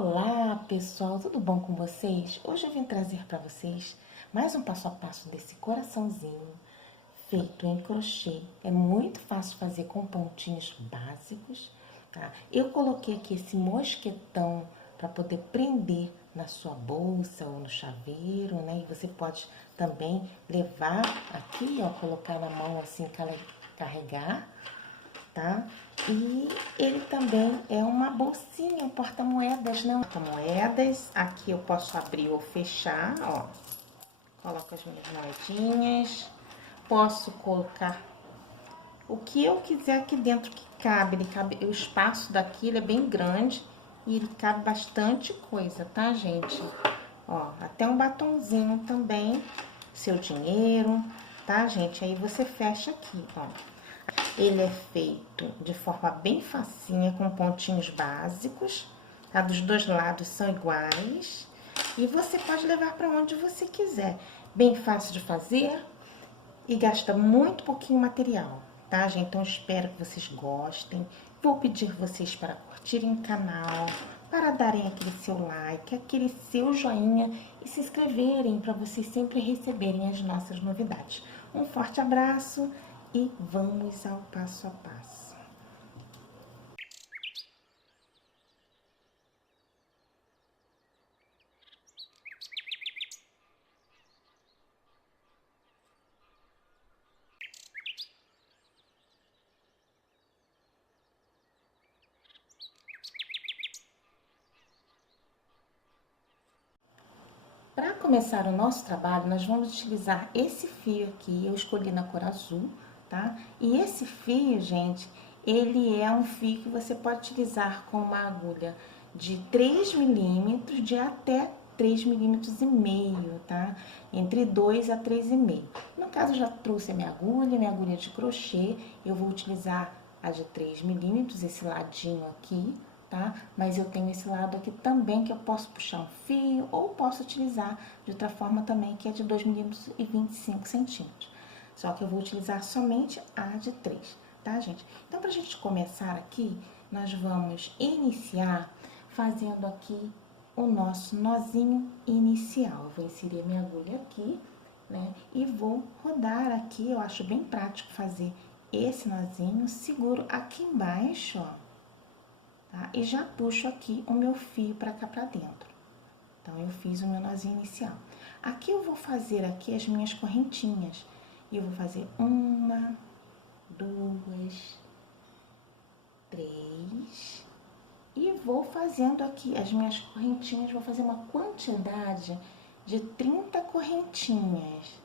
Olá pessoal, tudo bom com vocês? Hoje eu vim trazer para vocês mais um passo a passo desse coraçãozinho feito em crochê. É muito fácil fazer com pontinhos básicos, tá? Eu coloquei aqui esse mosquetão para poder prender na sua bolsa ou no chaveiro, né? E você pode também levar aqui, ó, colocar na mão assim, carregar, tá? E ele também é uma bolsinha, um porta-moedas, né? Porta-moedas, aqui eu posso abrir ou fechar, ó. Coloco as minhas moedinhas. Posso colocar o que eu quiser aqui dentro que cabe. Ele cabe, o espaço daqui ele é bem grande e ele cabe bastante coisa, tá, gente? Ó, até um batonzinho também, seu dinheiro, tá, gente? Aí você fecha aqui, ó. Ele é feito de forma bem facinha, com pontinhos básicos, tá? Dos dois lados são iguais. E você pode levar para onde você quiser. Bem fácil de fazer e gasta muito pouquinho material, tá, gente? Então, espero que vocês gostem. Vou pedir vocês para curtirem o canal, para darem aquele seu like, aquele seu joinha e se inscreverem para vocês sempre receberem as nossas novidades. Um forte abraço e vamos ao passo a passo. Para começar o nosso trabalho, nós vamos utilizar esse fio aqui, eu escolhi na cor azul, tá? E esse fio, gente, ele é um fio que você pode utilizar com uma agulha de 3 milímetros, de até 3,5 milímetros, tá? Entre 2 a 3,5. No caso, eu já trouxe a minha agulha de crochê, eu vou utilizar a de 3 milímetros, esse ladinho aqui, tá? Mas eu tenho esse lado aqui também que eu posso puxar um fio ou posso utilizar de outra forma também, que é de 2,25 milímetros. Só que eu vou utilizar somente a de 3, tá, gente? Então, pra gente começar aqui, nós vamos iniciar fazendo aqui o nosso nozinho inicial. Eu vou inserir a minha agulha aqui, né? E vou rodar aqui, eu acho bem prático fazer esse nozinho, seguro aqui embaixo, ó. Tá? E já puxo aqui o meu fio pra cá pra dentro. Então, eu fiz o meu nozinho inicial. Aqui eu vou fazer aqui as minhas correntinhas. E eu vou fazer 1, 2, 3. E vou fazendo aqui as minhas correntinhas, vou fazer uma quantidade de 30 correntinhas.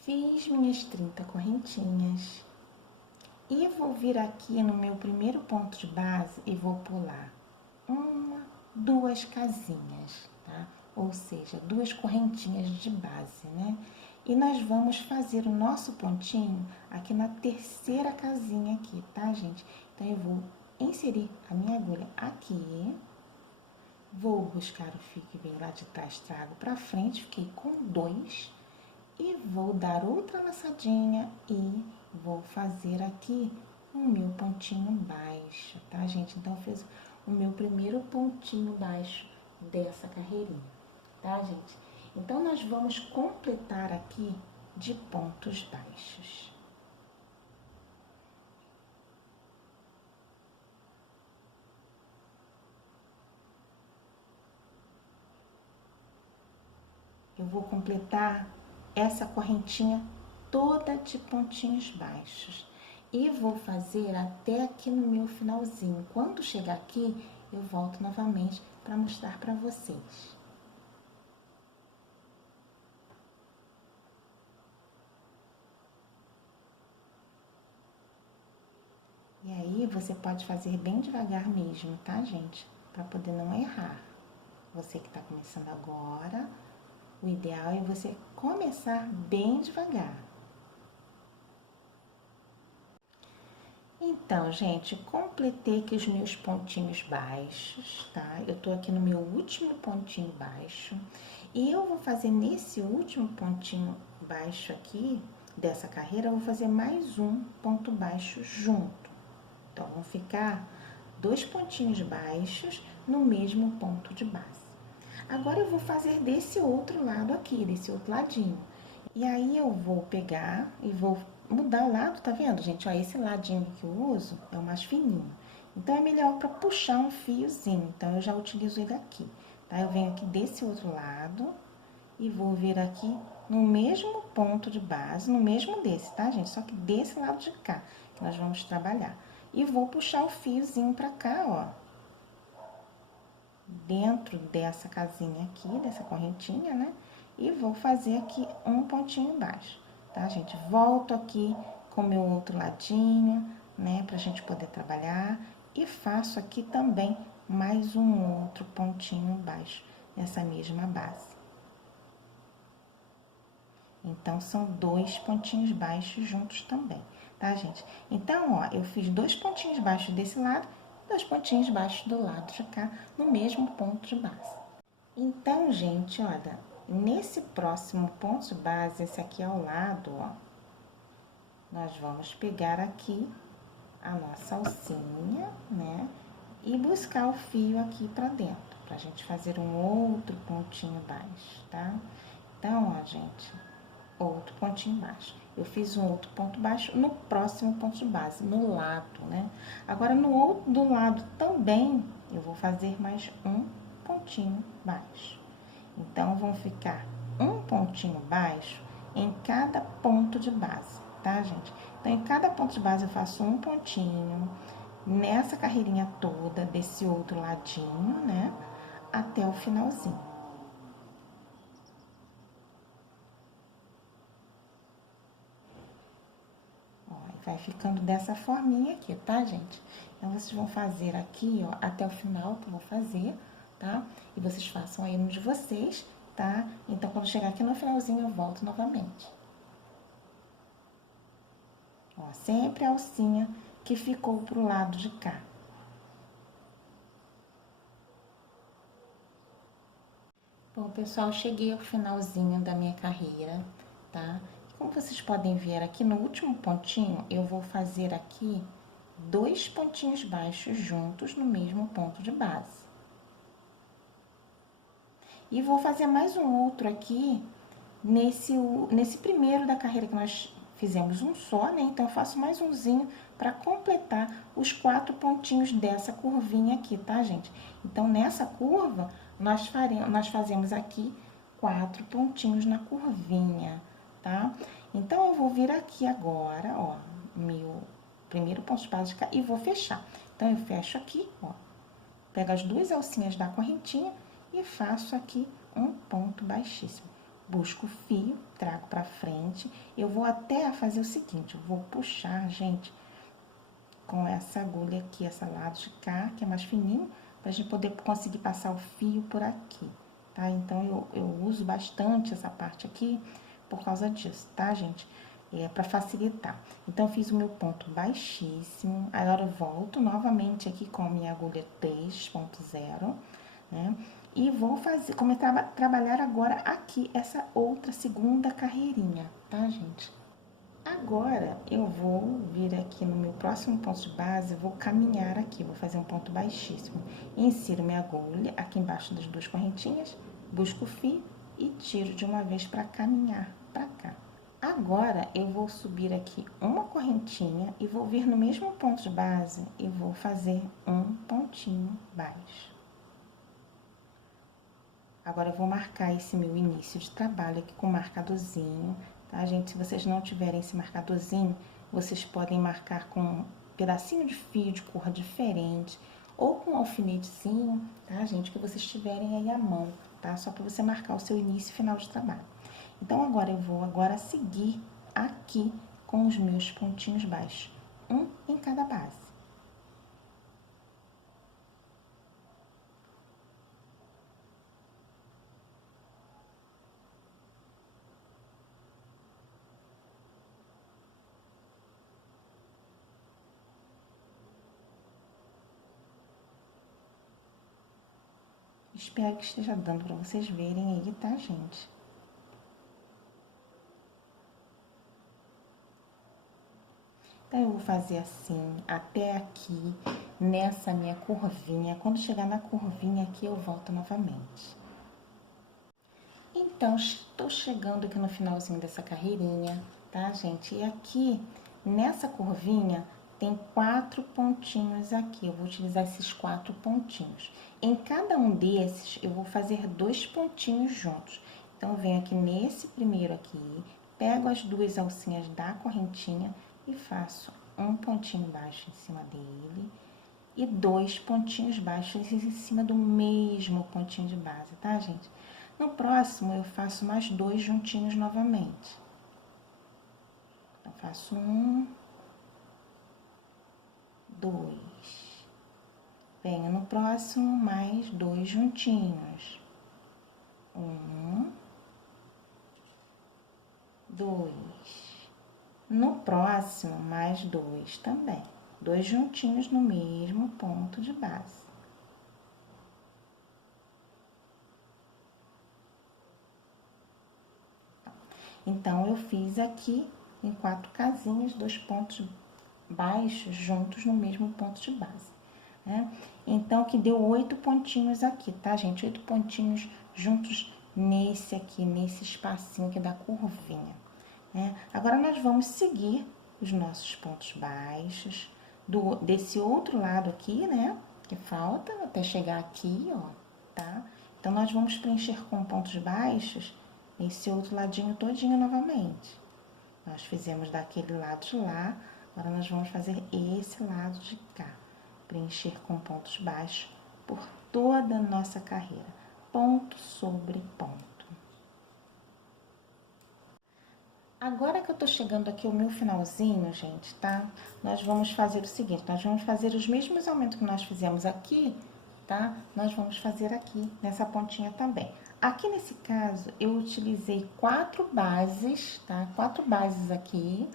Fiz minhas 30 correntinhas. E vou vir aqui no meu primeiro ponto de base e vou pular 1, 2 casinhas, tá? Ou seja, 2 correntinhas de base, né? E nós vamos fazer o nosso pontinho aqui na terceira casinha aqui, tá, gente? Então, eu vou inserir a minha agulha aqui, vou buscar o fio que veio lá de trás, trago pra frente, fiquei com 2, e vou dar outra laçadinha e vou fazer aqui o meu pontinho baixo, tá, gente? Então, eu fiz o meu primeiro pontinho baixo dessa carreirinha, tá, gente? Então, nós vamos completar aqui de pontos baixos. Eu vou completar essa correntinha toda de pontinhos baixos. E vou fazer até aqui no meu finalzinho. Quando chegar aqui, eu volto novamente para mostrar para vocês. E aí, você pode fazer bem devagar mesmo, tá, gente? Para poder não errar. Você que tá começando agora, o ideal é você começar bem devagar. Então, gente, completei aqui os meus pontinhos baixos, tá? Eu tô aqui no meu último pontinho baixo. E eu vou fazer nesse último pontinho baixo aqui, dessa carreira, eu vou fazer mais um ponto baixo junto, Então, vão ficar 2 pontinhos baixos no mesmo ponto de base. Agora, eu vou fazer desse outro lado aqui, desse outro ladinho. E aí, eu vou pegar e vou mudar o lado, tá vendo, gente? Ó, esse ladinho que eu uso é o mais fininho. Então, é melhor para puxar um fiozinho. Então, eu já utilizo ele aqui, tá? Eu venho aqui desse outro lado e vou vir aqui no mesmo ponto de base, no mesmo desse, tá, gente? Só que desse lado de cá, que nós vamos trabalhar. E vou puxar o fiozinho pra cá, ó. Dentro dessa casinha aqui, dessa correntinha, né? E vou fazer aqui um pontinho baixo, tá, gente? Volto aqui com o meu outro ladinho, né? Pra gente poder trabalhar. E faço aqui também mais um outro pontinho baixo nessa mesma base. Então, são 2 pontinhos baixos juntos também, tá, gente? Então, ó, eu fiz 2 pontinhos baixos desse lado, 2 pontinhos baixos do lado de cá, no mesmo ponto de base. Então, gente, olha, nesse próximo ponto de base, esse aqui ao lado, ó, nós vamos pegar aqui a nossa alcinha, né? E buscar o fio aqui pra dentro, pra gente fazer um outro pontinho baixo, tá? Então, ó, gente, outro pontinho baixo. Eu fiz um outro ponto baixo no próximo ponto de base, no lado, né? Agora, no outro do lado também, eu vou fazer mais um pontinho baixo. Então, vão ficar um pontinho baixo em cada ponto de base, tá, gente? Então, em cada ponto de base, eu faço um pontinho nessa carreirinha toda, desse outro ladinho, né? Até o finalzinho. Vai ficando dessa forminha aqui, tá, gente? Então, vocês vão fazer aqui, ó, até o final que eu vou fazer, tá? E vocês façam aí no de vocês, tá? Então, quando chegar aqui no finalzinho, eu volto novamente. Ó, sempre a alcinha que ficou pro lado de cá. Bom, pessoal, cheguei ao finalzinho da minha carreira, tá? Como vocês podem ver aqui no último pontinho, eu vou fazer aqui 2 pontinhos baixos juntos no mesmo ponto de base. E vou fazer mais um outro aqui, nesse primeiro da carreira que nós fizemos um só, né? Então, eu faço mais umzinho para completar os 4 pontinhos dessa curvinha aqui, tá, gente? Então, nessa curva, nós fazemos aqui 4 pontinhos na curvinha, tá? Então, eu vou vir aqui agora, ó, meu primeiro ponto de base de cá e vou fechar. Então, eu fecho aqui, ó, pego as 2 alcinhas da correntinha e faço aqui um ponto baixíssimo. Busco o fio, trago pra frente. Eu vou até fazer o seguinte, eu vou puxar, gente, com essa agulha aqui, essa lado de cá, que é mais fininho, pra gente poder conseguir passar o fio por aqui, tá? Então, eu uso bastante essa parte aqui por causa disso, tá, gente? Pra facilitar. Então, eu fiz o meu ponto baixíssimo. Agora, eu volto novamente aqui com a minha agulha 3.0, né? E vou começar a trabalhar agora aqui, essa outra segunda carreirinha, tá, gente? Agora, eu vou vir aqui no meu próximo ponto de base, vou caminhar aqui, vou fazer um ponto baixíssimo. Insiro minha agulha aqui embaixo das 2 correntinhas, busco o fio e tiro de uma vez para caminhar para cá. Agora, eu vou subir aqui uma correntinha e vou vir no mesmo ponto de base e vou fazer um pontinho baixo. Agora, eu vou marcar esse meu início de trabalho aqui com marcadorzinho, tá, gente? Se vocês não tiverem esse marcadorzinho, vocês podem marcar com um pedacinho de fio de cor diferente, ou com um alfinetezinho, tá, gente? Que vocês tiverem aí à mão, tá? Só para você marcar o seu início e final de trabalho. Então, agora, eu vou seguir aqui com os meus pontinhos baixos, um em cada base. Espero que esteja dando para vocês verem aí, tá, gente? Então, eu vou fazer assim, até aqui, nessa minha curvinha. Quando chegar na curvinha aqui, eu volto novamente. Então, estou chegando aqui no finalzinho dessa carreirinha, tá, gente? E aqui, nessa curvinha, tem 4 pontinhos aqui. Eu vou utilizar esses 4 pontinhos. Em cada um desses, eu vou fazer 2 pontinhos juntos. Então, eu venho aqui nesse primeiro aqui, pego as 2 alcinhas da correntinha e faço um pontinho baixo em cima dele e 2 pontinhos baixos em cima do mesmo pontinho de base, tá, gente? No próximo, eu faço mais 2 juntinhos novamente. Então, faço 1, 2. Venho no próximo, mais 2 juntinhos. 1, 2. No próximo, mais 2 também. 2 juntinhos no mesmo ponto de base. Então, eu fiz aqui em 4 casinhas, 2 pontos baixos juntos no mesmo ponto de base, né? Então, que deu 8 pontinhos aqui, tá, gente? 8 pontinhos juntos nesse aqui, nesse espacinho aqui da curvinha, né? Agora, nós vamos seguir os nossos pontos baixos desse outro lado aqui, né? Que falta até chegar aqui, ó, tá? Então, nós vamos preencher com pontos baixos esse outro ladinho todinho novamente. Nós fizemos daquele lado de lá, agora nós vamos fazer esse lado de cá. Preencher com pontos baixos por toda a nossa carreira, ponto sobre ponto. Agora que eu tô chegando aqui ao meu finalzinho, gente, tá? Nós vamos fazer o seguinte, nós vamos fazer os mesmos aumentos que nós fizemos aqui, tá? Nós vamos fazer aqui, nessa pontinha também. Aqui nesse caso, eu utilizei 4 bases, tá? 4 bases aqui,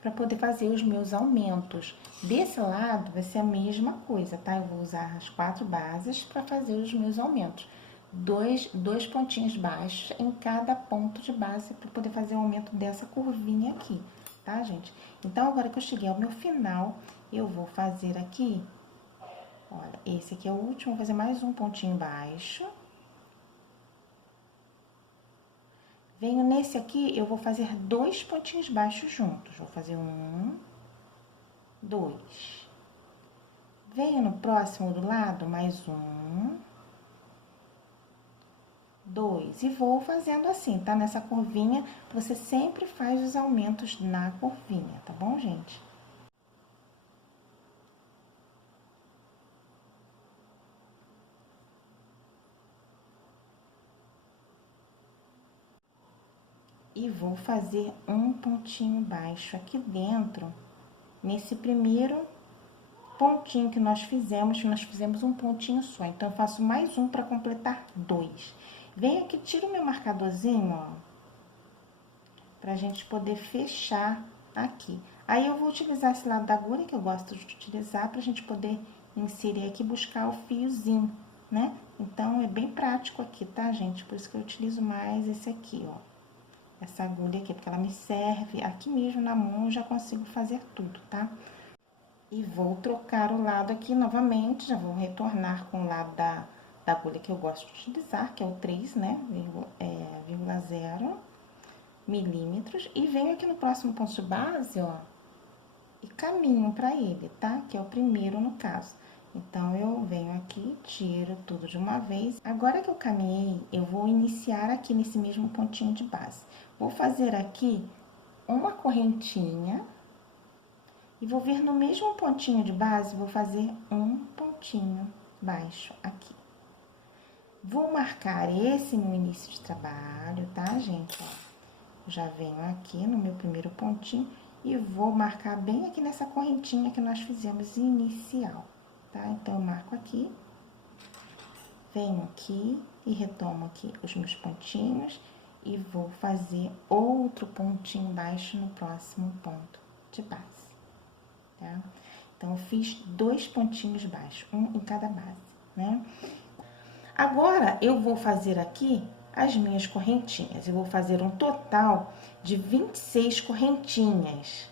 para poder fazer os meus aumentos. Desse lado, vai ser a mesma coisa, tá? Eu vou usar as 4 bases para fazer os meus aumentos. Dois pontinhos baixos em cada ponto de base, para poder fazer o aumento dessa curvinha aqui, tá, gente? Então, agora que eu cheguei ao meu final, eu vou fazer aqui, olha, esse aqui é o último, vou fazer mais um pontinho baixo. Venho nesse aqui, eu vou fazer 2 pontinhos baixos juntos. Vou fazer 1, 2. Venho no próximo do lado, mais 1, 2. E vou fazendo assim, tá? Nessa curvinha, você sempre faz os aumentos na curvinha, tá bom, gente? E vou fazer um pontinho baixo aqui dentro, nesse primeiro pontinho que nós fizemos um pontinho só. Então, eu faço mais um para completar 2. Venho aqui, tiro o meu marcadorzinho, ó, pra gente poder fechar aqui. Aí, eu vou utilizar esse lado da agulha, que eu gosto de utilizar, pra gente poder inserir aqui e buscar o fiozinho, né? Então, é bem prático aqui, tá, gente? Por isso que eu utilizo mais esse aqui, ó. Essa agulha aqui, porque ela me serve aqui mesmo na mão, eu já consigo fazer tudo, tá? E vou trocar o lado aqui novamente, já vou retornar com o lado da agulha que eu gosto de utilizar, que é o 3, né? 0,0 milímetros. E venho aqui no próximo ponto de base, ó, e caminho pra ele, tá? Que é o primeiro no caso. Então, eu venho aqui, tiro tudo de uma vez. Agora que eu caminhei, eu vou iniciar aqui nesse mesmo pontinho de base. Vou fazer aqui uma correntinha e vou vir no mesmo pontinho de base, vou fazer um pontinho baixo aqui. Vou marcar esse meu início de trabalho, tá, gente? Ó, já venho aqui no meu primeiro pontinho e vou marcar bem aqui nessa correntinha que nós fizemos inicial, tá? Então, eu marco aqui, venho aqui e retomo aqui os meus pontinhos e vou fazer outro pontinho baixo no próximo ponto de base, tá? Então, eu fiz 2 pontinhos baixos, um em cada base, né? Agora, eu vou fazer aqui as minhas correntinhas. Eu vou fazer um total de 26 correntinhas.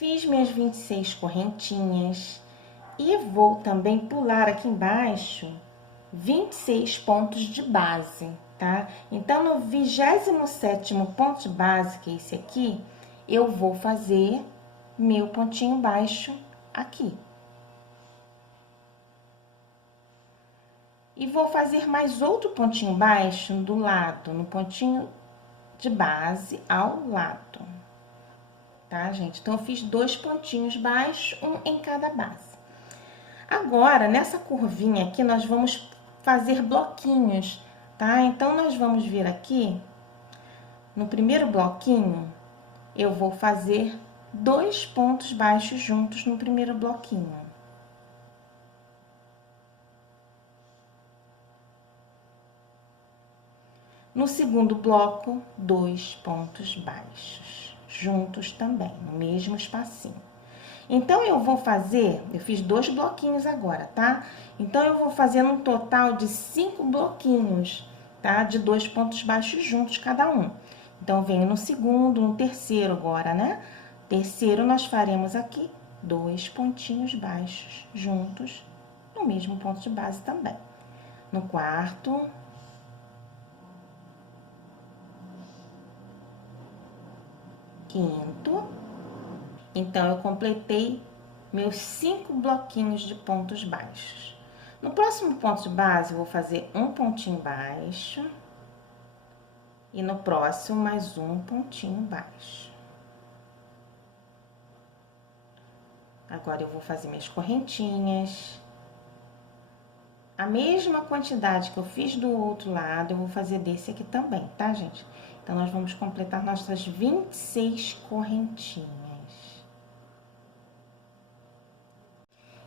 Fiz minhas 26 correntinhas e vou também pular aqui embaixo 26 pontos de base, tá? Então, no 27º ponto de base, que é esse aqui, eu vou fazer meu pontinho baixo aqui. E vou fazer mais outro pontinho baixo do lado, no pontinho de base ao lado. Tá, gente? Então, eu fiz 2 pontinhos baixos, um em cada base. Agora, nessa curvinha aqui, nós vamos fazer bloquinhos, tá? Então, nós vamos vir aqui, no primeiro bloquinho, eu vou fazer 2 pontos baixos juntos no primeiro bloquinho. No segundo bloco, 2 pontos baixos, juntos também, no mesmo espacinho. Então, eu fiz 2 bloquinhos agora, tá? Então, eu vou fazer um total de 5 bloquinhos, tá? De 2 pontos baixos juntos cada um. Então, venho no segundo, no terceiro agora, né? Terceiro, nós faremos aqui 2 pontinhos baixos juntos, no mesmo ponto de base também. No quarto, quinto. Então, eu completei meus 5 bloquinhos de pontos baixos. No próximo ponto de base, eu vou fazer um pontinho baixo. E no próximo, mais um pontinho baixo. Agora, eu vou fazer minhas correntinhas. A mesma quantidade que eu fiz do outro lado, eu vou fazer desse aqui também, tá, gente? Então, nós vamos completar nossas 26 correntinhas.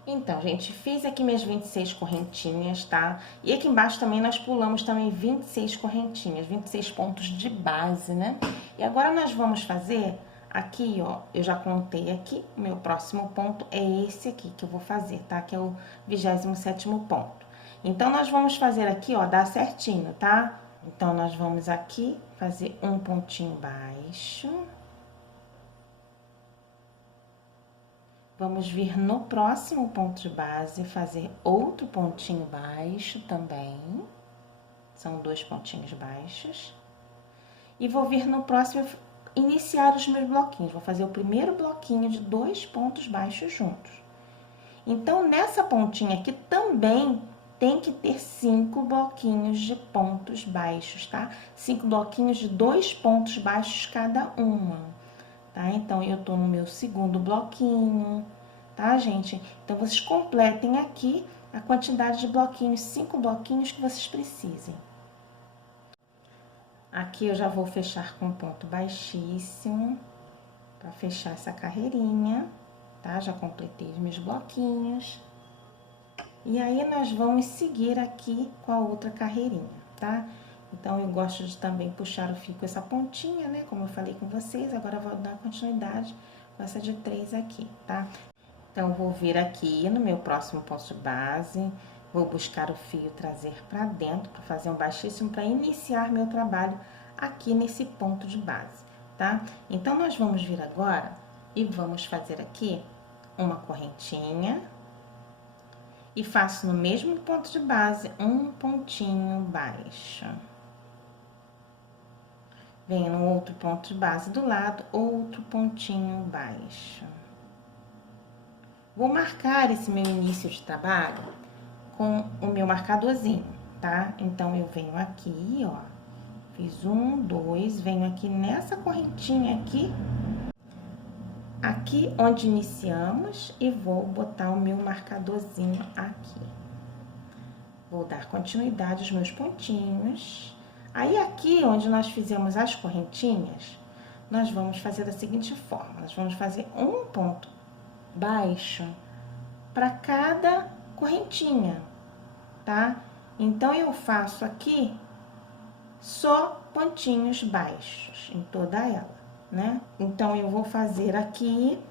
Então, gente, fiz aqui minhas 26 correntinhas, tá? E aqui embaixo também nós pulamos também 26 correntinhas, 26 pontos de base, né? E agora nós vamos fazer aqui, ó, eu já contei aqui, o meu próximo ponto é esse aqui que eu vou fazer, tá? Que é o 27º ponto. Então, nós vamos fazer aqui, ó, dar certinho, tá? Então, nós vamos aqui fazer um pontinho baixo. Vamos vir no próximo ponto de base, fazer outro pontinho baixo também. São 2 pontinhos baixos. E vou vir no próximo, iniciar os meus bloquinhos. Vou fazer o primeiro bloquinho de 2 pontos baixos juntos. Então, nessa pontinha aqui também tem que ter 5 bloquinhos de pontos baixos, tá? 5 bloquinhos de 2 pontos baixos cada uma. Tá? Então, eu tô no meu segundo bloquinho, tá, gente? Então, vocês completem aqui a quantidade de bloquinhos, 5 bloquinhos que vocês precisem. Aqui, eu já vou fechar com um ponto baixíssimo, pra fechar essa carreirinha, tá? Já completei os meus bloquinhos. E aí, nós vamos seguir aqui com a outra carreirinha, tá? Então, eu gosto de também puxar o fio com essa pontinha, né? Como eu falei com vocês, agora eu vou dar continuidade com essa de 3 aqui, tá? Então, eu vou vir aqui no meu próximo ponto de base, vou buscar o fio, trazer pra dentro, pra fazer um baixíssimo, pra iniciar meu trabalho aqui nesse ponto de base, tá? Então, nós vamos vir agora e vamos fazer aqui uma correntinha e faço no mesmo ponto de base um pontinho baixo. Venho no outro ponto de base do lado, outro pontinho baixo. Vou marcar esse meu início de trabalho com o meu marcadorzinho, tá? Então, eu venho aqui, ó, fiz 1, 2, venho aqui nessa correntinha aqui onde iniciamos, e vou botar o meu marcadorzinho aqui. Vou dar continuidade aos meus pontinhos. Aí, aqui onde nós fizemos as correntinhas, nós vamos fazer da seguinte forma: nós vamos fazer um ponto baixo para cada correntinha, tá? Então, eu faço aqui só pontinhos baixos em toda ela, né? Então, eu vou fazer aqui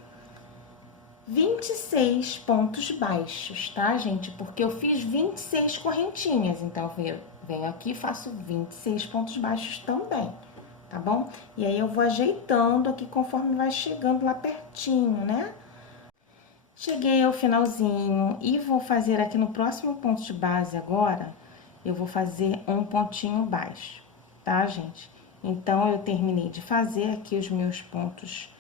26 pontos baixos, tá, gente? Porque eu fiz 26 correntinhas, então, venho aqui e faço 26 pontos baixos também, tá bom? E aí eu vou ajeitando aqui conforme vai chegando lá pertinho, né? Cheguei ao finalzinho e vou fazer aqui no próximo ponto de base agora, eu vou fazer um pontinho baixo, tá, gente? Então, eu terminei de fazer aqui os meus pontos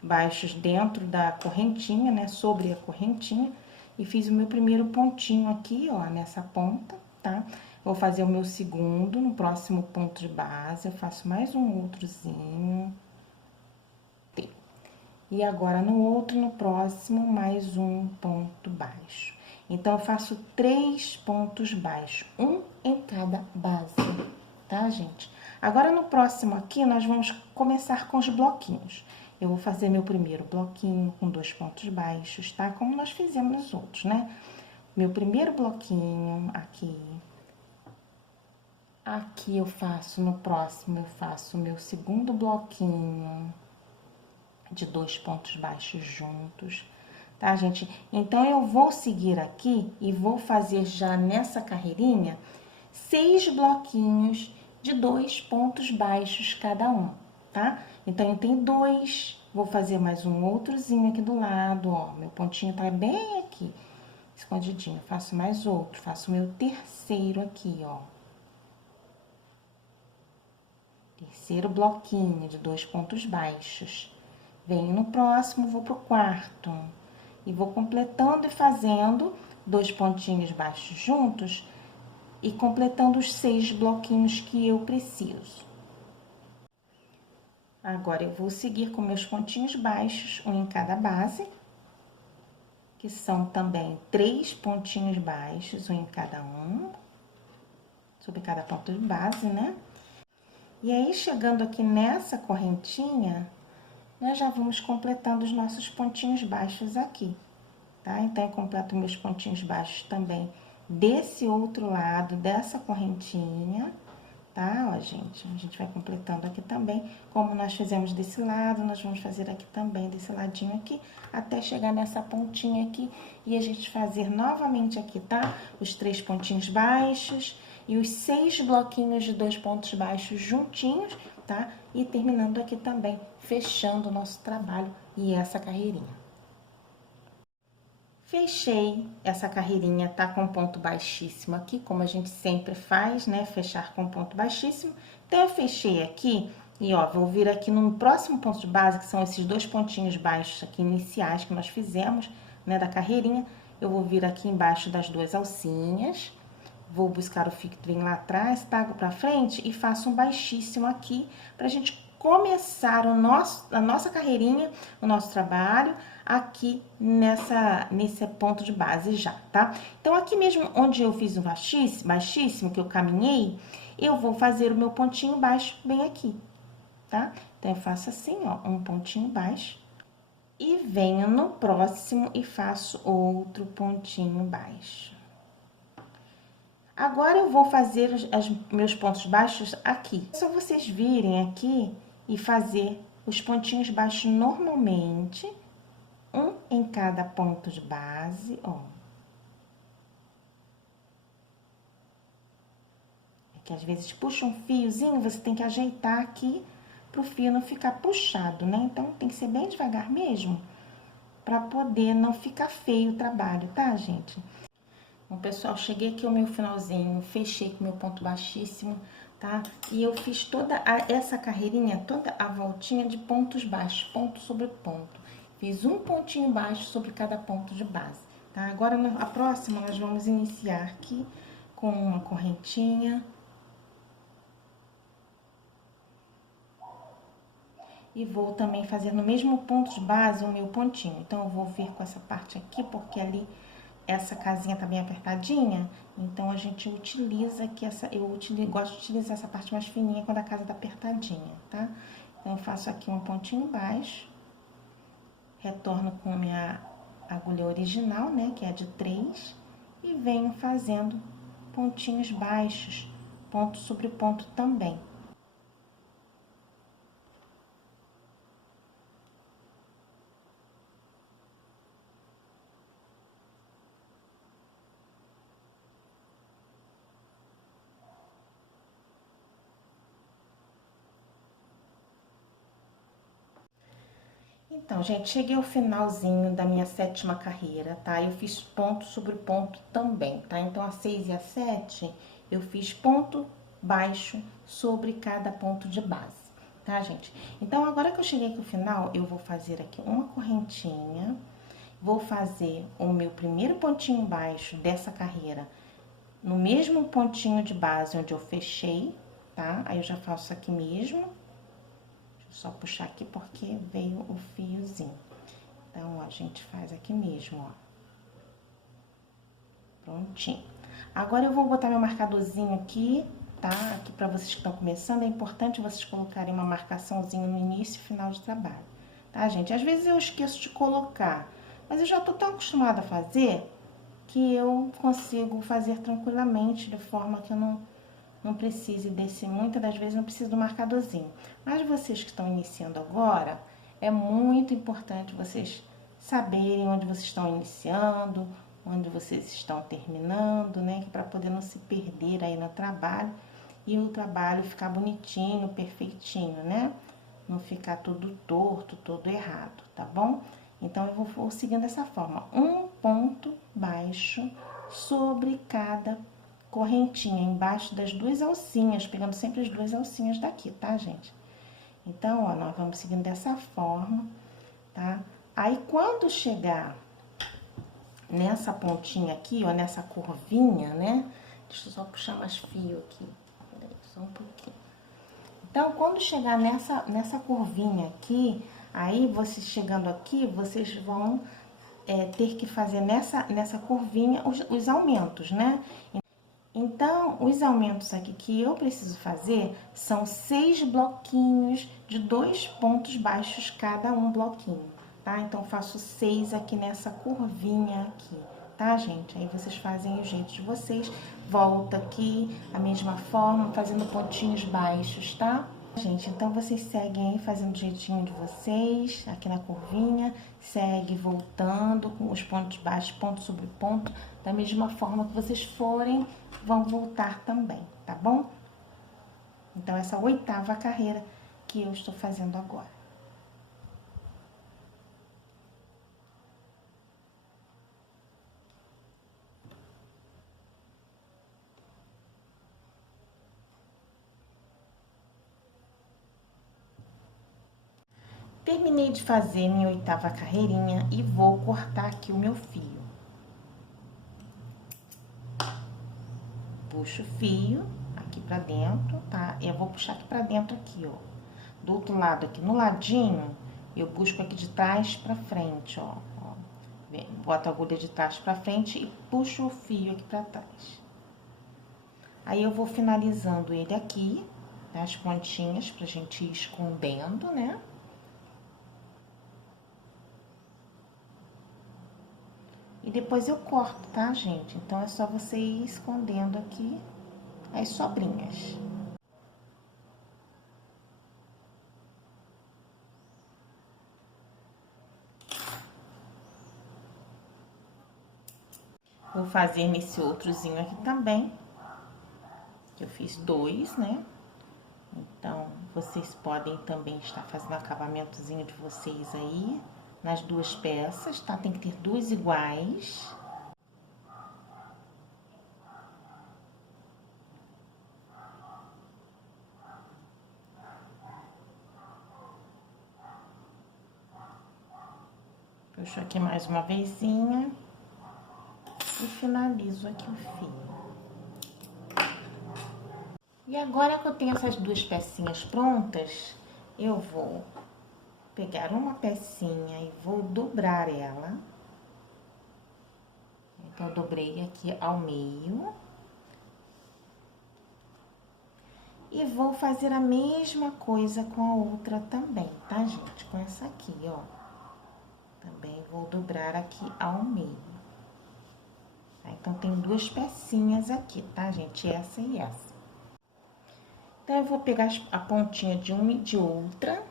baixos dentro da correntinha, né, sobre a correntinha, e fiz o meu primeiro pontinho aqui, ó, nessa ponta, tá? Vou fazer o meu segundo, no próximo ponto de base, eu faço mais um outrozinho. E agora, no outro, no próximo, mais um ponto baixo. Então, eu faço 3 pontos baixos, um em cada base, tá, gente? Agora, no próximo aqui, nós vamos começar com os bloquinhos. Eu vou fazer meu primeiro bloquinho com 2 pontos baixos, tá? Como nós fizemos nos outros, né? Meu primeiro bloquinho aqui. Aqui eu faço, no próximo, eu faço o meu segundo bloquinho de 2 pontos baixos juntos, tá, gente? Então, eu vou seguir aqui e vou fazer já nessa carreirinha 6 bloquinhos de 2 pontos baixos cada um, tá? Então, eu tenho 2, vou fazer mais um outrozinho aqui do lado, ó, meu pontinho tá bem aqui, escondidinho. Faço mais outro, faço o meu terceiro aqui, ó. Terceiro bloquinho de 2 pontos baixos. Venho no próximo, vou pro quarto. E vou completando e fazendo 2 pontinhos baixos juntos e completando os 6 bloquinhos que eu preciso. Agora, eu vou seguir com meus pontinhos baixos, um em cada base, que são também 3 pontinhos baixos, um em cada um, sobre cada ponto de base, né? E aí, chegando aqui nessa correntinha, nós já vamos completando os nossos pontinhos baixos aqui, tá? Então, eu completo meus pontinhos baixos também desse outro lado, dessa correntinha, tá? Ó, gente, a gente vai completando aqui também. Como nós fizemos desse lado, nós vamos fazer aqui também, desse ladinho aqui, até chegar nessa pontinha aqui e a gente fazer novamente aqui, tá? Os 3 pontinhos baixos e os 6 bloquinhos de 2 pontos baixos juntinhos, tá? E terminando aqui também, fechando o nosso trabalho e essa carreirinha. Fechei essa carreirinha, tá com ponto baixíssimo aqui, como a gente sempre faz, né? Fechar com ponto baixíssimo. Então, eu fechei aqui e, ó, vou vir aqui no próximo ponto de base, que são esses 2 pontinhos baixos aqui iniciais que nós fizemos, né, da carreirinha. Eu vou vir aqui embaixo das 2 alcinhas, vou buscar o fio que vem lá atrás, trago pra frente e faço um baixíssimo aqui, pra gente começar a nossa carreirinha, o nosso trabalho, aqui nesse ponto de base já, tá? Então, aqui mesmo onde eu fiz um baixíssimo, que eu caminhei, eu vou fazer o meu pontinho baixo bem aqui, tá? Então, eu faço assim, ó, um pontinho baixo. E venho no próximo e faço outro pontinho baixo. Agora, eu vou fazer os meus pontos baixos aqui. É só vocês virem aqui e fazer os pontinhos baixos normalmente, um em cada ponto de base, ó. É que às vezes puxa um fiozinho, você tem que ajeitar aqui pro fio não ficar puxado, né? Então, tem que ser bem devagar mesmo, pra poder não ficar feio o trabalho, tá, gente? Bom, pessoal, cheguei aqui ao meu finalzinho, fechei com meu ponto baixíssimo, tá? E eu fiz toda essa carreirinha, toda a voltinha de pontos baixos, ponto sobre ponto. Fiz um pontinho baixo sobre cada ponto de base, tá? Agora, a próxima, nós vamos iniciar aqui com uma correntinha. E vou também fazer no mesmo ponto de base o meu pontinho. Então, eu vou vir com essa parte aqui, porque ali essa casinha tá bem apertadinha, então a gente utiliza aqui gosto de utilizar essa parte mais fininha quando a casa tá apertadinha, tá? Então, eu faço aqui um pontinho baixo, retorno com a minha agulha original, né, que é de 3, e venho fazendo pontinhos baixos, ponto sobre ponto também. Então, gente, cheguei ao finalzinho da minha 7ª carreira, tá? Eu fiz ponto sobre ponto também, tá? Então, a 6 e a 7, eu fiz ponto baixo sobre cada ponto de base, tá, gente? Então, agora que eu cheguei aqui ao final, eu vou fazer aqui uma correntinha, vou fazer o meu primeiro pontinho baixo dessa carreira no mesmo pontinho de base onde eu fechei, tá? Aí, eu já faço aqui mesmo. Só puxar aqui porque veio o fiozinho. Então, ó, a gente faz aqui mesmo, ó. Prontinho. Agora, eu vou botar meu marcadorzinho aqui, tá? Aqui pra vocês que estão começando, é importante vocês colocarem uma marcaçãozinha no início e final de trabalho, tá, gente? Às vezes eu esqueço de colocar, mas eu já tô tão acostumada a fazer que eu consigo fazer tranquilamente, de forma que eu não precise desse, muitas das vezes não precisa do marcadorzinho. Mas vocês que estão iniciando agora, é muito importante vocês saberem onde vocês estão iniciando, onde vocês estão terminando, né? Para poder não se perder aí no trabalho e o trabalho ficar bonitinho, perfeitinho, né? Não ficar tudo torto, todo errado, tá bom? Então, eu vou seguindo dessa forma, um ponto baixo sobre cada correntinha, embaixo das duas alcinhas, pegando sempre as duas alcinhas daqui, tá, gente? Então, ó, nós vamos seguindo dessa forma, tá? Aí, quando chegar nessa pontinha aqui, ó, nessa curvinha, né? Deixa eu só puxar mais fio aqui, peraí, só um pouquinho. Então, quando chegar nessa curvinha aqui, aí, vocês chegando aqui, vocês vão ter que fazer nessa curvinha os aumentos, né? Então, os aumentos aqui que eu preciso fazer são 6 bloquinhos de 2 pontos baixos cada um bloquinho, tá? Então, faço 6 aqui nessa curvinha aqui, tá, gente? Aí, vocês fazem o jeito de vocês, volta aqui, a mesma forma, fazendo pontinhos baixos, tá? Gente, então vocês seguem aí fazendo o jeitinho de vocês, aqui na curvinha, segue voltando com os pontos baixos, ponto sobre ponto, da mesma forma que vocês forem, vão voltar também, tá bom? Então, essa 8ª carreira que eu estou fazendo agora. Terminei de fazer minha 8ª carreirinha e vou cortar aqui o meu fio. Puxo o fio aqui pra dentro, tá? Eu vou puxar aqui pra dentro aqui, ó. Do outro lado aqui, no ladinho, eu busco aqui de trás pra frente, ó. Boto a agulha de trás pra frente e puxo o fio aqui pra trás. Aí, eu vou finalizando ele aqui, as pontinhas, pra gente ir escondendo, né? E depois eu corto, tá, gente? Então, é só você ir escondendo aqui as sobrinhas. Vou fazer nesse outrozinho aqui também, que eu fiz 2, né? Então, vocês podem também estar fazendo o acabamentozinho de vocês aí, nas 2 peças, tá? Tem que ter 2 iguais. Puxo aqui mais uma vezinha e finalizo aqui o fio. E agora que eu tenho essas 2 pecinhas prontas, eu vou pegar uma pecinha e vou dobrar ela. Então, eu dobrei aqui ao meio. E vou fazer a mesma coisa com a outra também, tá, gente? Com essa aqui, ó. Também vou dobrar aqui ao meio. Então, tem 2 pecinhas aqui, tá, gente? Essa e essa. Então, eu vou pegar a pontinha de uma e de outra.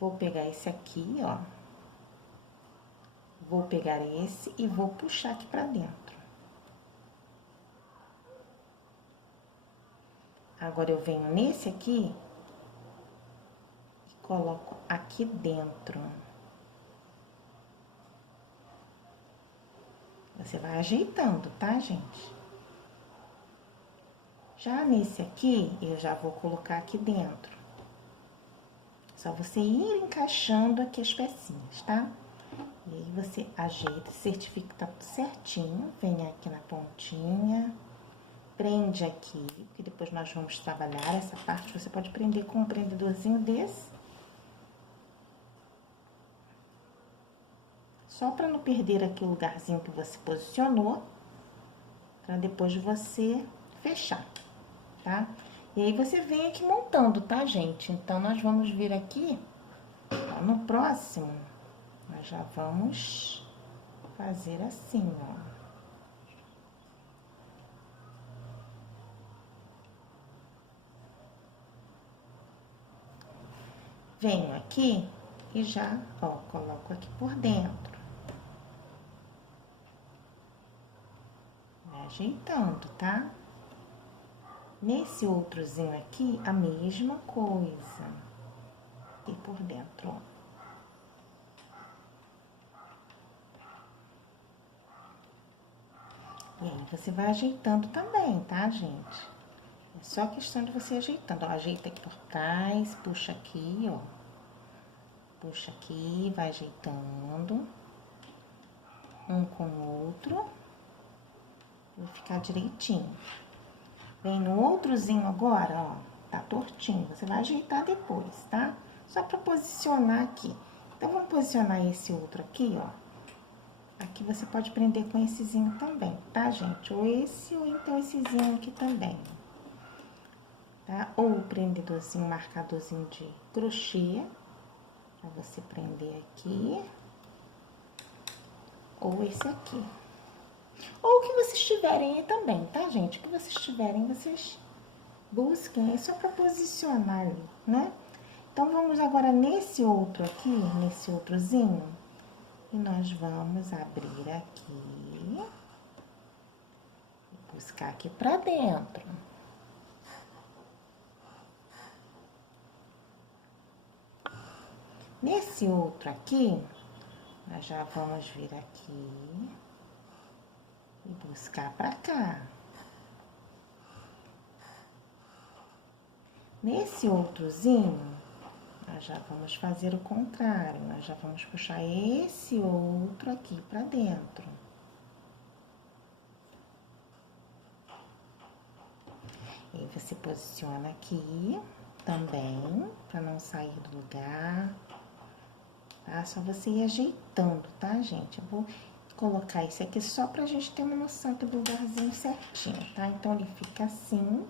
Vou pegar esse aqui, ó. Vou pegar esse e vou puxar aqui pra dentro. Agora, eu venho nesse aqui e coloco aqui dentro. Você vai ajeitando, tá, gente? Já nesse aqui, eu já vou colocar aqui dentro. Só você ir encaixando aqui as pecinhas, tá? E aí, você ajeita, certifica que tá tudo certinho. Vem aqui na pontinha, prende aqui, que depois nós vamos trabalhar essa parte. Você pode prender com um prendedorzinho desse. Só para não perder aqui o lugarzinho que você posicionou, para depois você fechar, tá? E aí, você vem aqui montando, tá, gente? Então, nós vamos vir aqui, ó, no próximo, nós já vamos fazer assim, ó. Venho aqui e já, ó, coloco aqui por dentro. Vai ajeitando, tá? Nesse outrozinho aqui, a mesma coisa. E por dentro, ó. E aí, você vai ajeitando também, tá, gente? É só questão de você ajeitando. Ó, ajeita aqui por trás, puxa aqui, ó. Puxa aqui, vai ajeitando. Um com o outro. Vai ficar direitinho. Vem no outrozinho agora, ó. Tá tortinho. Você vai ajeitar depois, tá? Só pra posicionar aqui. Então, vamos posicionar esse outro aqui, ó. Aqui você pode prender com essezinho também, tá, gente? Ou esse, ou então essezinho aqui também. Tá? Ou o prendedorzinho, marcadorzinho de crochê, pra você prender aqui. Ou esse aqui. Ou o que vocês tiverem aí também, tá, gente? O que vocês tiverem, vocês busquem aí só pra posicionar ali, né? Então, vamos agora nesse outro aqui, nesse outrozinho, e nós vamos abrir aqui, buscar aqui pra dentro. Nesse outro aqui, nós já vamos vir aqui e buscar pra cá. Nesse outrozinho, nós já vamos fazer o contrário. Nós já vamos puxar esse outro aqui pra dentro. E aí, você posiciona aqui também, pra não sair do lugar. Tá? Só você ir ajeitando, tá, gente? Eu vou colocar esse aqui só pra gente ter uma noção aqui do lugarzinho certinho, tá? Então, ele fica assim,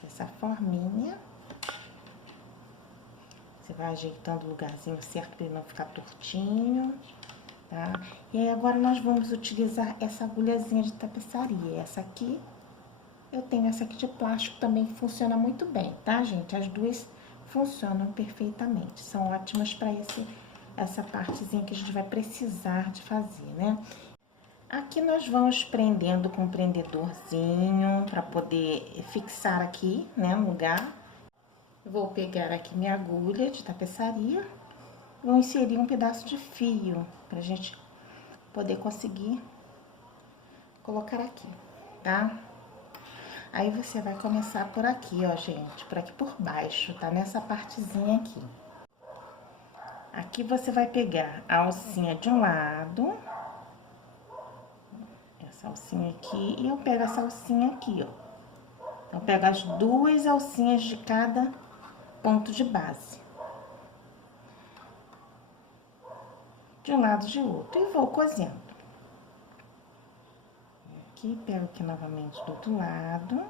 dessa forminha. Você vai ajeitando o lugarzinho certo pra ele não ficar tortinho, tá? E aí, agora, nós vamos utilizar essa agulhazinha de tapeçaria. Essa aqui, eu tenho essa aqui de plástico também, que funciona muito bem, tá, gente? As duas funcionam perfeitamente, são ótimas pra essa partezinha que a gente vai precisar de fazer, né? Aqui nós vamos prendendo com um prendedorzinho para poder fixar aqui, né, no lugar. Vou pegar aqui minha agulha de tapeçaria, vou inserir um pedaço de fio pra gente poder conseguir colocar aqui, tá? Aí, você vai começar por aqui, ó, gente, por aqui por baixo, tá? Nessa partezinha aqui. Aqui você vai pegar a alcinha de um lado, essa alcinha aqui, e eu pego essa alcinha aqui, ó. Então, eu pego as duas alcinhas de cada ponto de base. De um lado e de outro, e vou cosendo. Aqui, pego aqui novamente do outro lado.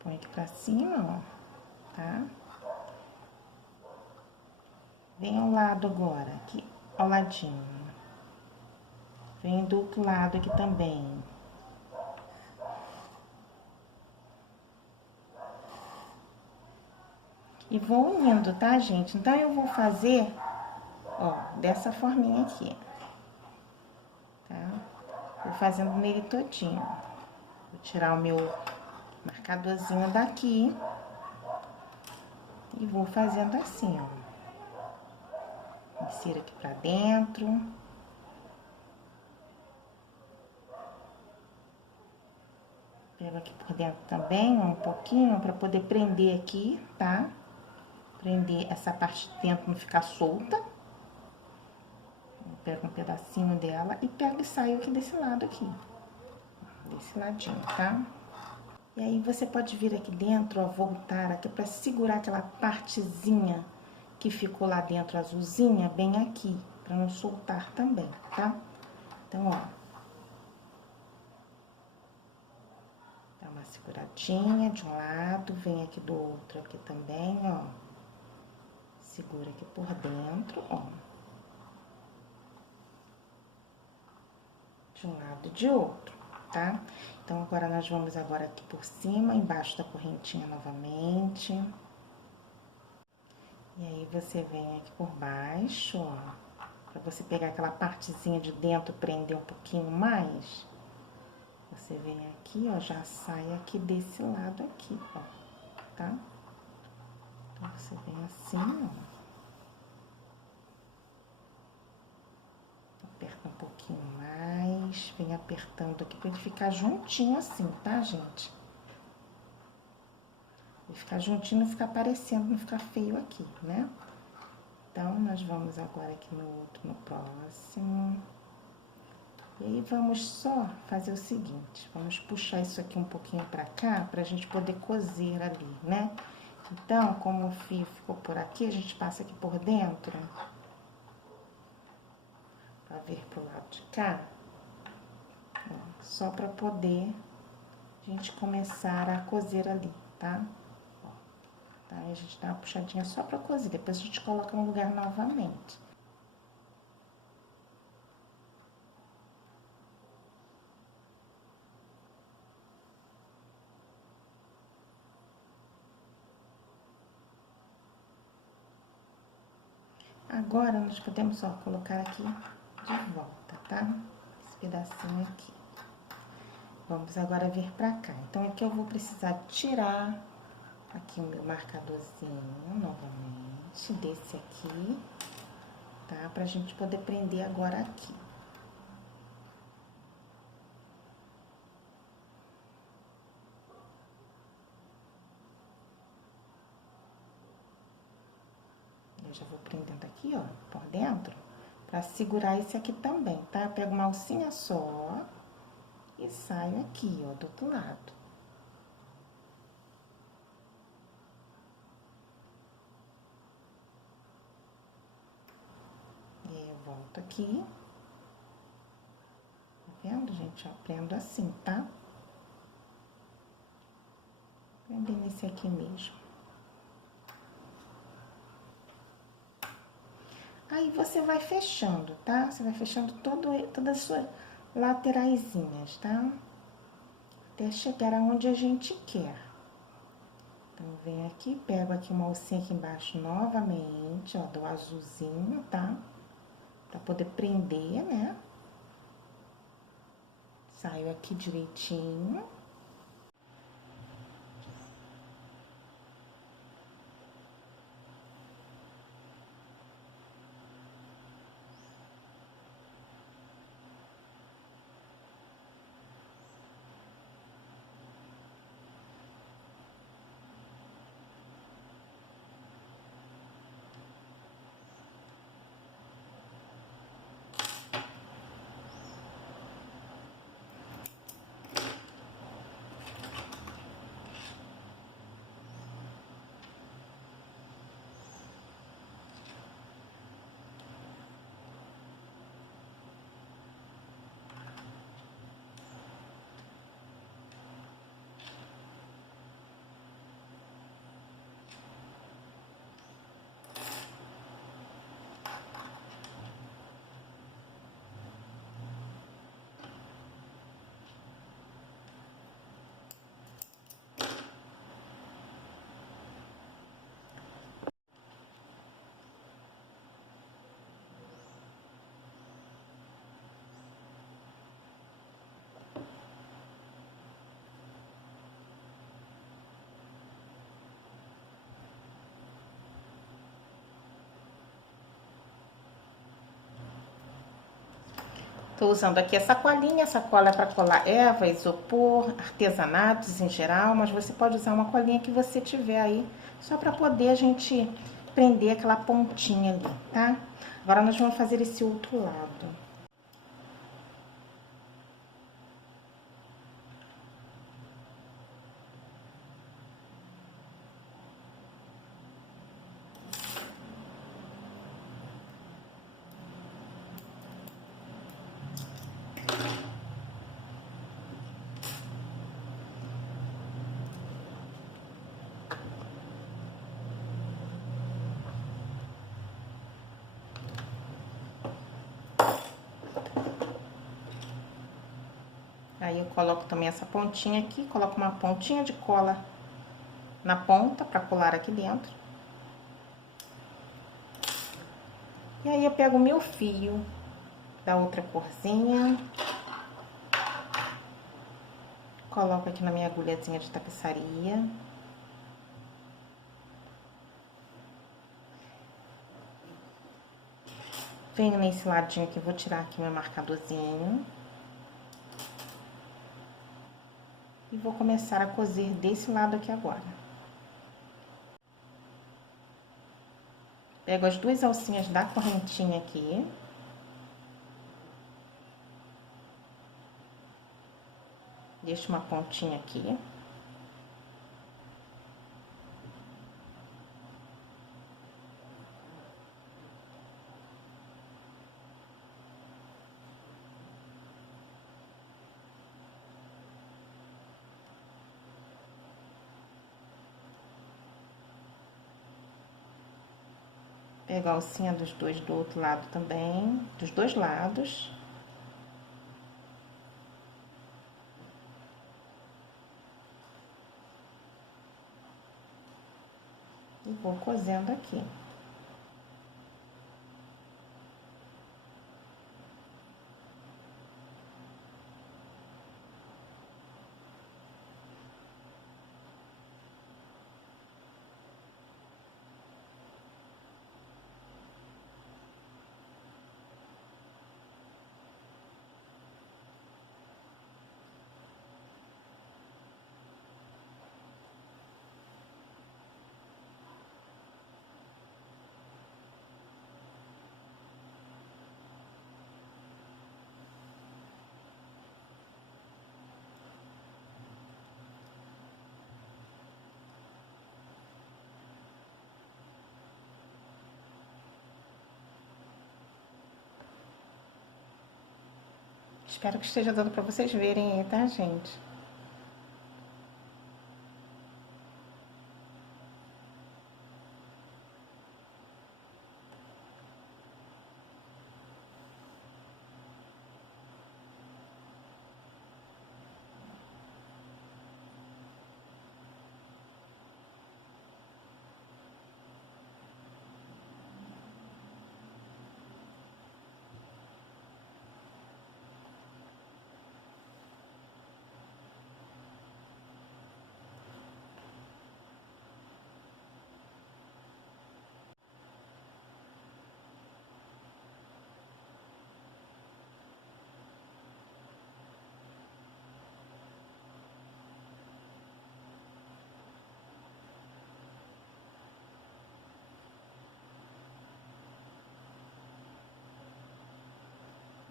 Põe aqui pra cima, ó, tá? Vem ao lado agora, aqui, ao ladinho. Vem do outro lado aqui também. E vou unindo, tá, gente? Então, eu vou fazer, ó, dessa forminha aqui, tá? Vou fazendo nele todinho. Vou tirar o meu marcadorzinho daqui e vou fazendo assim, ó. Insiro aqui pra dentro. Pego aqui por dentro também, ó, um pouquinho, pra poder prender aqui, tá? Prender essa parte de dentro, não ficar solta. Pego um pedacinho dela e pego e saio aqui desse lado aqui. Desse ladinho, tá? E aí, você pode vir aqui dentro, ó, voltar aqui pra segurar aquela partezinha que ficou lá dentro azulzinha, bem aqui, pra não soltar também, tá? Então, ó. Dá uma seguradinha de um lado, vem aqui do outro aqui também, ó. Segura aqui por dentro, ó. De um lado e de outro, tá? Então, agora, nós vamos agora aqui por cima, embaixo da correntinha novamente. E aí, você vem aqui por baixo, ó. Pra você pegar aquela partezinha de dentro, prender um pouquinho mais. Você vem aqui, ó, já sai aqui desse lado aqui, ó, tá? Então, você vem assim, ó. Aperta um pouquinho mais, vem apertando aqui pra ele ficar juntinho assim, tá, gente? Ele ficar juntinho, não ficar aparecendo, não ficar feio aqui, né? Então, nós vamos agora aqui no outro, no próximo. E aí, vamos só fazer o seguinte, vamos puxar isso aqui um pouquinho pra cá, pra gente poder cozer ali, né? Então, como o fio ficou por aqui, a gente passa aqui por dentro, pra vir pro lado de cá, ó, só pra poder a gente começar a cozer ali, tá? Ó, tá? Aí a gente dá uma puxadinha só pra cozer, depois a gente coloca no lugar novamente. Agora, nós podemos, ó, colocar aqui de volta, tá? Esse pedacinho aqui. Vamos agora vir pra cá. Então, aqui eu vou precisar tirar aqui o meu marcadorzinho novamente, desse aqui, tá? Pra gente poder prender agora aqui. Eu já vou prendendo aqui, ó, por dentro, pra segurar esse aqui também, tá? Eu pego uma alcinha só e saio aqui, ó, do outro lado. E aí, eu volto aqui. Tá vendo, gente? Ó, prendo assim, tá? Prendendo esse aqui mesmo. Aí, você vai fechando, tá? Você vai fechando todas as suas lateraisinhas, tá? Até chegar aonde a gente quer. Então, vem aqui, pego aqui uma alcinha aqui embaixo novamente, ó, do azulzinho, tá? Pra poder prender, né? Saio aqui direitinho. Tô usando aqui a sacolinha, sacola é para colar erva, isopor, artesanatos em geral, mas você pode usar uma colinha que você tiver aí, só para poder a gente prender aquela pontinha ali, tá? Agora nós vamos fazer esse outro lado. Aí eu coloco também essa pontinha aqui, coloco uma pontinha de cola na ponta para colar aqui dentro. E aí eu pego o meu fio da outra corzinha, coloco aqui na minha agulhazinha de tapeçaria. Venho nesse ladinho aqui, vou tirar aqui meu marcadorzinho. E vou começar a cozer desse lado aqui agora. Pego as duas alcinhas da correntinha aqui. Deixo uma pontinha aqui. Pego a alcinha dos dois do outro lado também, dos dois lados. E vou cozendo aqui. Espero que esteja dando para vocês verem aí, tá, gente?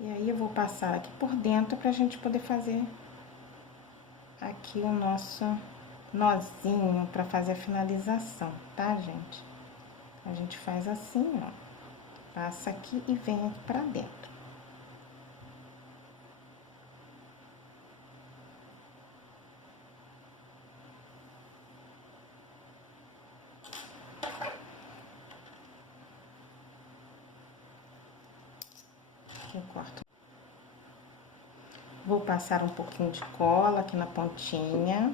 E aí eu vou passar aqui por dentro pra gente poder fazer aqui o nosso nozinho pra fazer a finalização, tá, gente? A gente faz assim, ó. Passa aqui e vem aqui pra dentro. Aqui eu corto. Vou passar um pouquinho de cola aqui na pontinha.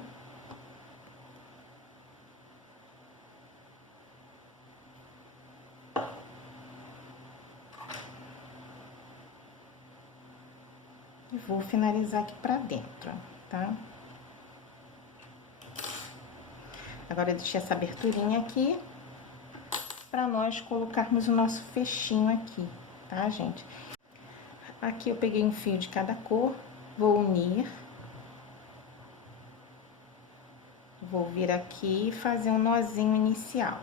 E vou finalizar aqui pra dentro, tá? Agora, eu deixei essa aberturinha aqui pra nós colocarmos o nosso fechinho aqui, tá, gente? Aqui eu peguei um fio de cada cor, vou unir. Vou vir aqui e fazer um nozinho inicial.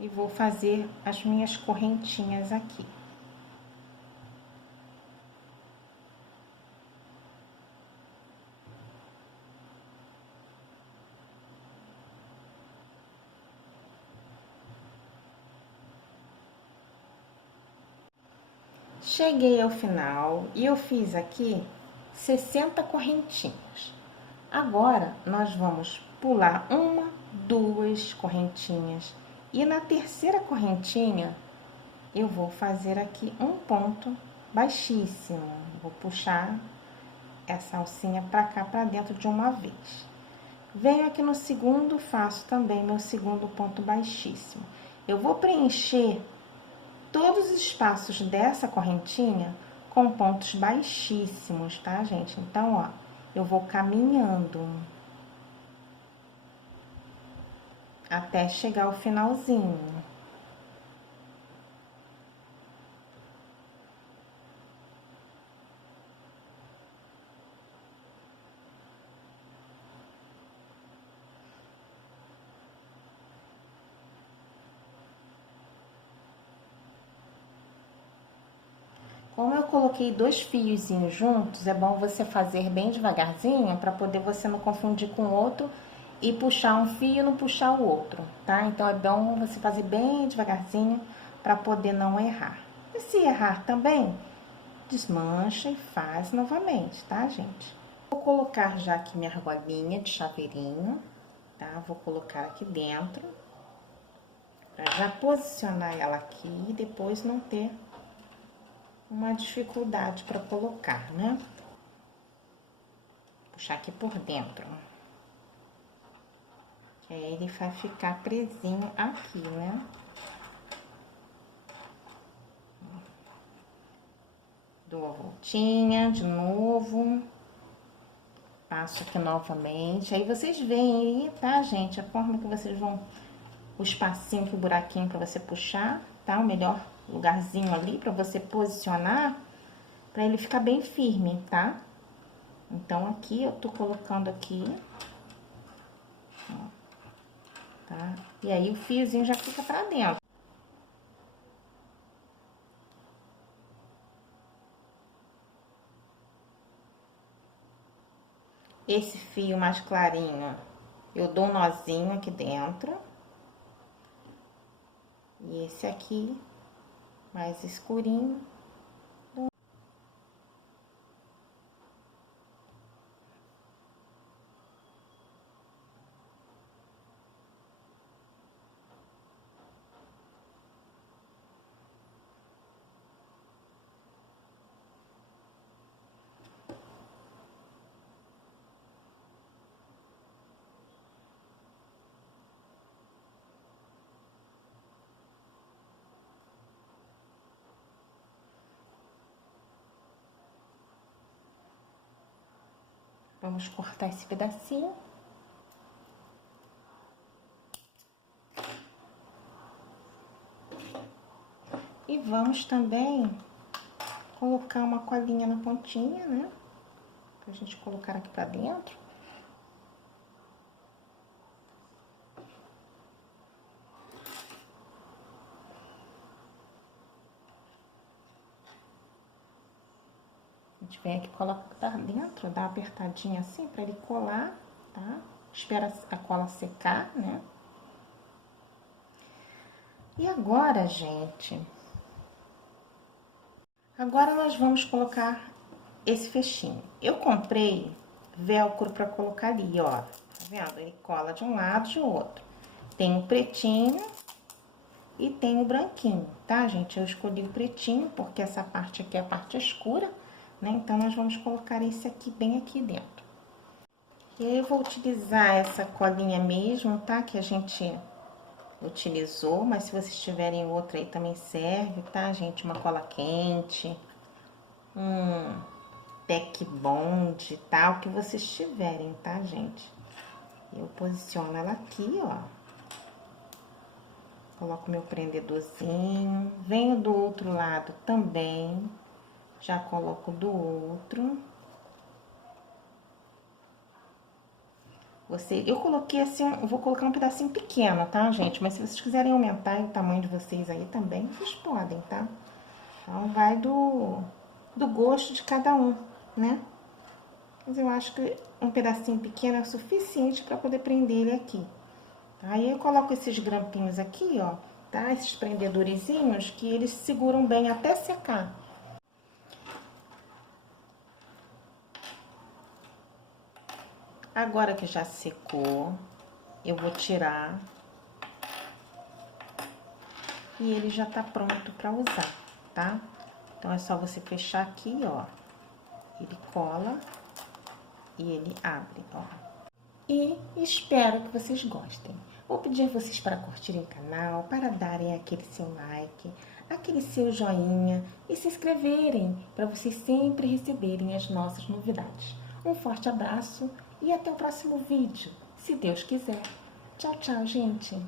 E vou fazer as minhas correntinhas aqui. Cheguei ao final e eu fiz aqui 60 correntinhas. Agora, nós vamos pular uma, duas correntinhas. E na terceira correntinha, eu vou fazer aqui um ponto baixíssimo. Vou puxar essa alcinha pra cá, pra dentro de uma vez. Venho aqui no segundo, faço também meu segundo ponto baixíssimo. Eu vou preencher todos os espaços dessa correntinha com pontos baixíssimos, tá, gente? Então, ó, eu vou caminhando até chegar ao finalzinho. Como eu coloquei dois fiozinhos juntos, é bom você fazer bem devagarzinho para poder você não confundir com o outro e puxar um fio e não puxar o outro, tá? Então é bom você fazer bem devagarzinho para poder não errar. E se errar também, desmancha e faz novamente, tá, gente? Vou colocar já aqui minha argolinha de chaveirinho, tá? Vou colocar aqui dentro, pra já posicionar ela aqui e depois não ter uma dificuldade para colocar, né? Puxar aqui por dentro. Que aí ele vai ficar presinho aqui, né? Dou a voltinha de novo. Passo aqui novamente. Aí vocês veem aí, tá, gente? A forma que vocês vão... O espacinho aqui, o buraquinho pra você puxar, tá? O melhor lugarzinho ali pra você posicionar, pra ele ficar bem firme, tá? Então, aqui eu tô colocando aqui, ó, tá? E aí, o fiozinho já fica pra dentro. Esse fio mais clarinho, eu dou um nozinho aqui dentro. E esse aqui, mais escurinho. Vamos cortar esse pedacinho. E vamos também colocar uma colinha na pontinha, né? Pra gente colocar aqui pra dentro. A gente vem aqui, coloca pra dentro, dá uma apertadinha assim pra ele colar, tá? Espera a cola secar, né? E agora, gente, agora nós vamos colocar esse fechinho. Eu comprei velcro pra colocar ali, ó. Tá vendo? Ele cola de um lado e de outro. Tem o pretinho e tem o branquinho, tá, gente? Eu escolhi o pretinho porque essa parte aqui é a parte escura, né? Então, nós vamos colocar esse aqui bem aqui dentro. E aí, eu vou utilizar essa colinha mesmo, tá? Que a gente utilizou, mas se vocês tiverem outra aí também serve, tá, gente? Uma cola quente, Tecbond, tal, que vocês tiverem, tá, gente? Eu posiciono ela aqui, ó. Coloco meu prendedorzinho. Venho do outro lado também. Já coloco do outro. Eu coloquei assim, eu vou colocar um pedacinho pequeno, tá, gente? Mas se vocês quiserem aumentar o tamanho de vocês aí também, vocês podem, tá? Então, vai do gosto de cada um, né? Mas eu acho que um pedacinho pequeno é o suficiente para poder prender ele aqui. Aí eu coloco esses grampinhos aqui, ó, tá? Esses prendedorzinhos que eles seguram bem até secar. Agora que já secou, eu vou tirar. E ele já tá pronto para usar, tá? Então, é só você fechar aqui, ó. Ele cola e ele abre, ó. E espero que vocês gostem. Vou pedir a vocês para curtirem o canal, para darem aquele seu like, aquele seu joinha e se inscreverem para vocês sempre receberem as nossas novidades. Um forte abraço e até o próximo vídeo, se Deus quiser. Tchau, tchau, gente!